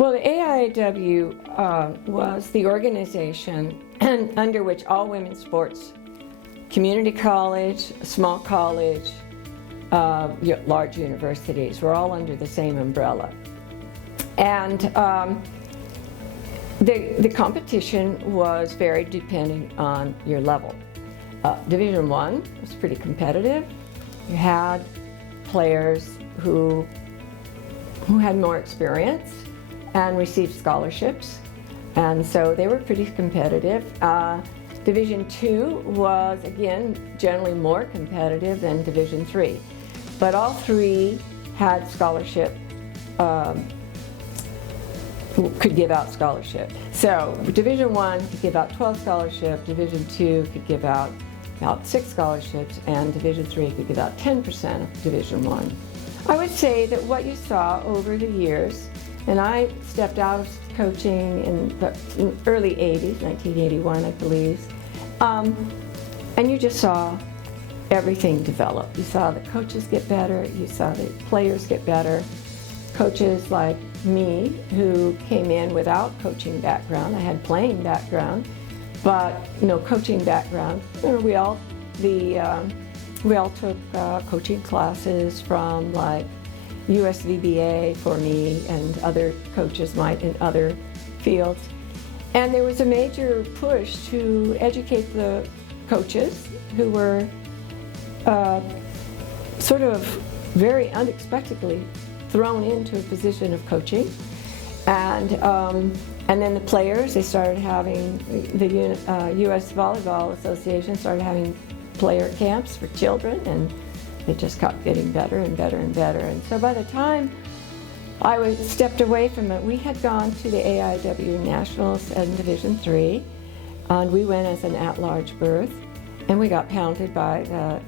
Well, the AIAW was the organization under which all women's sports, community college, small college, large universities were all under the same umbrella. And the competition was very dependent on your level. Division I was pretty competitive. You had players who had more experience and received scholarships, and so they were pretty competitive. Division II was, again, generally more competitive than Division III, but all three had scholarship, could give out scholarship. So Division I could give out 12 scholarships, Division II could give out about 6 scholarships, and Division III could give out 10% of Division I. I would say that what you saw over the years, and I stepped out of coaching in the early 80s, 1981 I believe, and you just saw everything develop. You saw the coaches get better, you saw the players get better. Coaches like me, who came in without coaching background, I had playing background, but no coaching background. You know, we all took coaching classes from like USVBA for me, and other coaches might in other fields. And there was a major push to educate the coaches who were sort of very unexpectedly thrown into a position of coaching. And then the players, they started having, the U.S. Volleyball Association started having player camps for children, and they just kept getting better and better and better. And so by the time I stepped away from it, we had gone to the AIAW Nationals in Division III, and we went as an at-large berth, and we got pounded by the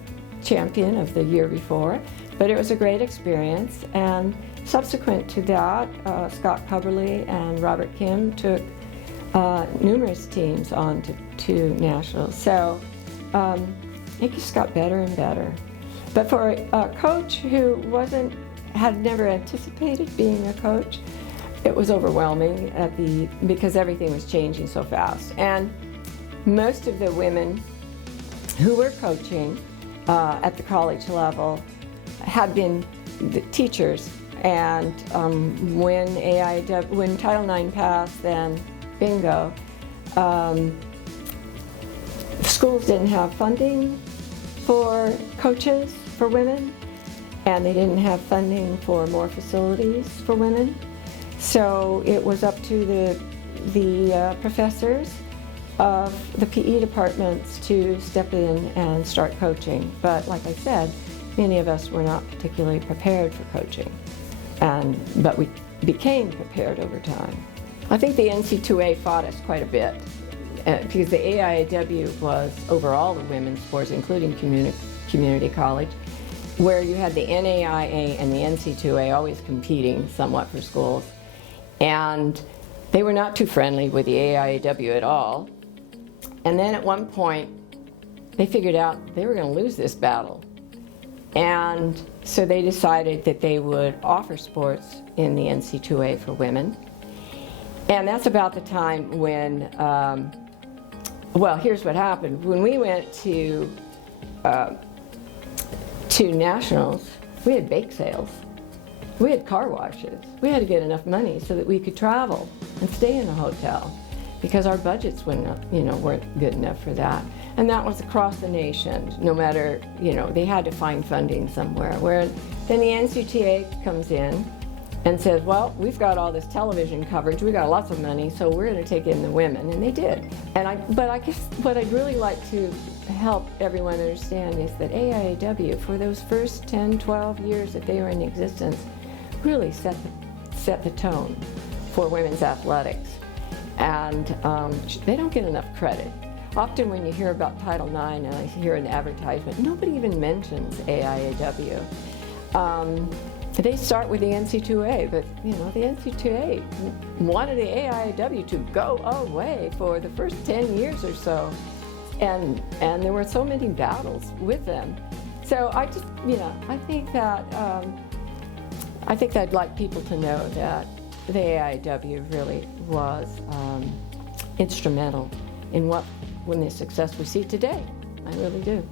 champion of the year before. But it was a great experience, and subsequent to that, Scott Coverly and Robert Kim took numerous teams on to nationals. So it just got better and better. But for a coach who had never anticipated being a coach, it was overwhelming because everything was changing so fast. And most of the women who were coaching at the college level had been the teachers. And when Title IX passed, then bingo, schools didn't have funding for coaches for women, and they didn't have funding for more facilities for women. So it was up to the professors of the PE departments to step in and start coaching. But like I said, many of us were not particularly prepared for coaching, but we became prepared over time. I think the NC2A fought us quite a bit because the AIAW was over all the women's sports, including community college, where you had the NAIA and the NC2A always competing somewhat for schools. And they were not too friendly with the AIAW at all. And then at one point, they figured out they were going to lose this battle. And so they decided that they would offer sports in the NC2A for women. And that's about the time when, well, here's what happened. When we went to nationals, we had bake sales. We had car washes. We had to get enough money so that we could travel and stay in a hotel because our budgets weren't good enough for that. And that was across the nation, no matter, they had to find funding somewhere. Where then the NCTA comes in and says, well, we've got all this television coverage, we got lots of money, so we're going to take in the women, and they did. But I guess what I'd really like to help everyone understand is that AIAW, for those first 10, 12 years that they were in existence, really set the tone for women's athletics. And they don't get enough credit. Often when you hear about Title IX, and I hear an advertisement, nobody even mentions AIAW. They start with the NC2A, but the NC2A wanted the AIAW to go away for the first 10 years or so, and there were so many battles with them. So I think that I'd like people to know that the AIAW really was instrumental in the success we see today. I really do.